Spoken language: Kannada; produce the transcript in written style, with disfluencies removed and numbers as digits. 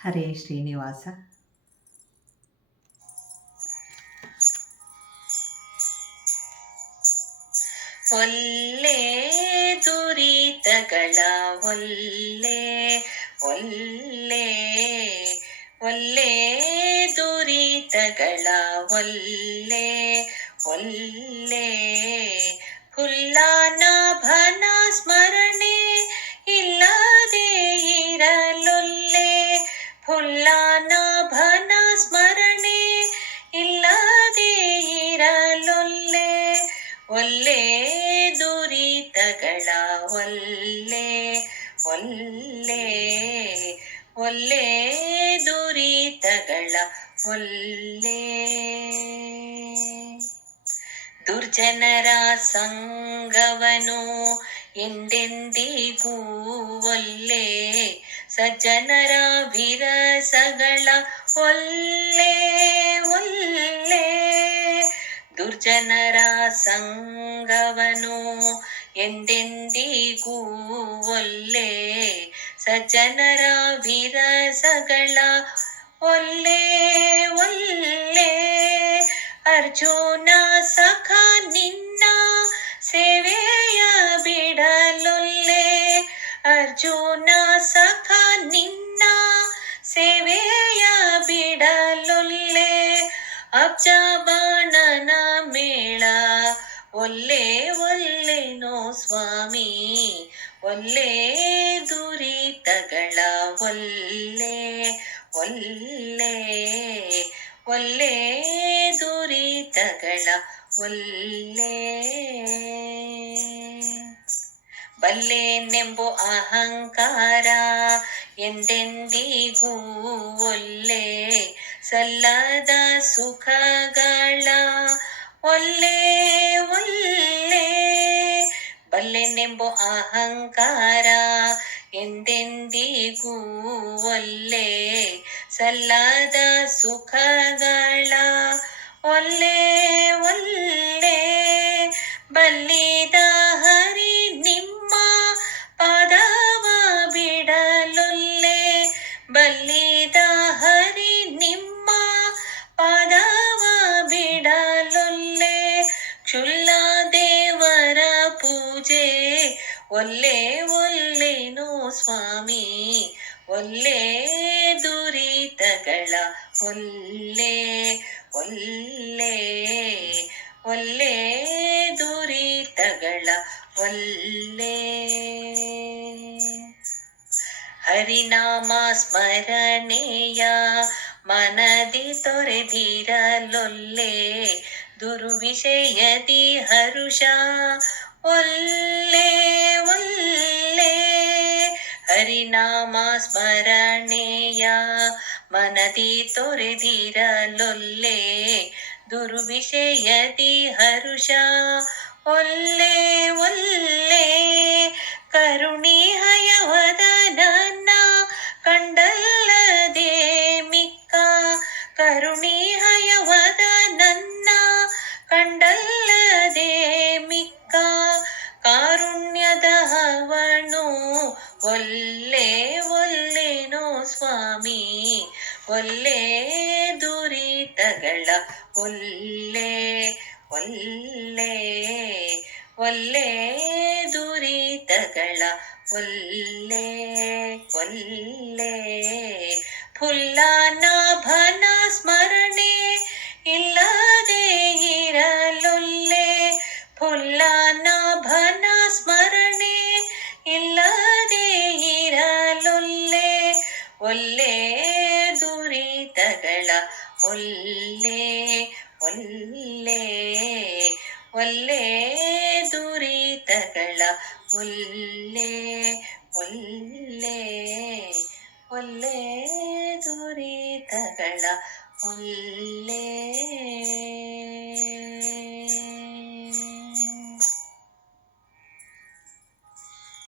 ಹರೇ ಶ್ರೀನಿವಾಸ. ಒಲ್ಲೆ ದುರಿತಗಳ ಒಲ್ಲೆ ಒಲ್ಲೆ ಒಲ್ಲೆ ದುರಿತಗಳ ಒಲ್ಲೆ ಒಲ್ಲೆ ಫುಲ್ಲಾನಾಭನ ಸ್ಮರಣೆ ಇಲ್ಲದೆ ಇರಲೊಲ್ಲೆ ಫುಲ್ಲಾನಾಭನ ಸ್ಮರಣೆ ಇಲ್ಲದೆ ಇರಲೊಲ್ಲೆ ಒಲ್ಲೆ ದುರಿತಗಳ ಒಲ್ಲೆ ಒಲ್ಲೆ ಒಲ್ಲೆ ದುರಿತಗಳ ಒಲ್ಲೆ ದುರ್ಜನರ ಸಂಗವನು ಎಂದೆಂದಿಗೂ ಒಲ್ಲೆ ಸಜ್ಜನರ ವಿರಸಗಳ ಒಲ್ಲೆ ಒಲ್ಲೆ ದುರ್ಜನರ ಸಂಗವನು ಎಂದೆಂದಿಗೂ ಒಲ್ಲೆ ಸಜ್ಜನರ ವಿರಸಗಳ ಒಲ್ಲೆ ಒಲ್ಲೆ ಅರ್ಜುನ ಸಖ ನಿನ್ನ ಸೇವೆಯ ಬಿಡಲೊಲ್ಲೆ ಅರ್ಜುನ ಸಖ ನಿನ್ನ ಸೇವೆಯ ಬಿಡಲೊಲ್ಲೆ ಅಬ್ಜ ಬಾಣನ ಮೇಳ ಒಲ್ಲೆ ಒಲ್ಲೆನೋ ಸ್ವಾಮಿ ಒಲ್ಲೆ ದುರಿತಗಳ ಒಲ್ಲೆ ಒಲ್ಲೆ ಒಲ್ಲೆ ದುರಿತಗಳ ಒಲ್ಲೆ ಬಲ್ಲೆನೆಂಬೋ ಅಹಂಕಾರ ಎಂದೆಂದಿಗೂ ಒಲ್ಲೆ ಸಲ್ಲದ ಸುಖಗಳ ಒಲ್ಲೆ ಒಲ್ಲೆ ಬಲ್ಲೆನೆಂಬೋ ಅಹಂಕಾರ ಎಂದೆಂದಿಗೂ ಒಲ್ಲೆ ಸಲ್ಲದ ಸುಖಗಳ ಒಲ್ಲೆ ಒಲ್ಲೆ ಬಲ್ಲಿದ ಹರಿ ನಿಮ್ಮ ಪಾದವ ಬಿಡಲೊಲ್ಲೆ ಬಲ್ಲಿದ ಹರಿ ನಿಮ್ಮ ಪಾದವ ಬಿಡಲೊಲ್ಲೆ ಕ್ಷುಲ್ಲ ದೇವರ ಪೂಜೆ ಒಲ್ಲೆ ಒಲ್ಲೆನೋ ಸ್ವಾಮಿ ಒಲ್ಲೆ ದುರಿತಗಳ ಒಲ್ಲೆ ಒಲ್ಲೆ ಒಲ್ಲೆ ದುರಿತಗಳ ಒಲ್ಲೆ ಹರಿನಾಮ ಸ್ಮರಣೆಯ ಮನದಿ ತೊರೆದಿರಲೊಲ್ಲೆ ದುರ್ವಿಷಯದಿ ಹರುಷ ಒಲ್ಲೆ ಒಲ್ಲೆ ಹರಿನಾಮ ಸ್ಮರಣೆಯ ಮನದಿ ತೊರೆದಿರಲೊಲ್ಲೆ ದುರ್ವಿಷಯದಿ ಹರುಷ ಒಲ್ಲೆ ಒಲ್ಲೆ ಕರುಣಿಹಯವದನನ್ನ ಕಂಡಲ್ಲದೆ ಮಿಕ್ಕ ಕರುಣಿಹಯವದನನ್ನ ಕಂಡಲ್ಲದೆ ಮಿಕ್ಕ ಕಾರುಣ್ಯದ ಹವನು ಒಲ್ಲೆ ಒಲ್ಲೆನೋ ಸ್ವಾಮಿ ಒಲ್ಲೆ ದುರಿತಗಳ ಒಲ್ಲೆ ಒಲ್ಲೆ ಒಲ್ಲೆ ದುರಿತಗಳ ಒಲ್ಲೆ ಒಲ್ಲೆ ಫುಲ್ಲಾನಾಭನ ಸ್ಮರಣೆ ಇಲ್ಲದೆ ಇರಲೊಲ್ಲೆ ಫುಲ್ಲಾನಾಭನ ಸ್ಮರಣೆ ಇಲ್ಲದೆ ಇರಲೊಲ್ಲೆ ಒಲ್ಲೆ ದುರಿತಗಳ ಒಲ್ಲೆ ಒಲ್ಲೆ ಒಲ್ಲೆ ದುರಿತಗಳ ಒಲ್ಲೆ ಒಲ್ಲೆ ಒಲ್ಲೆ ದುರಿತಗಳ ಒಲ್ಲೆ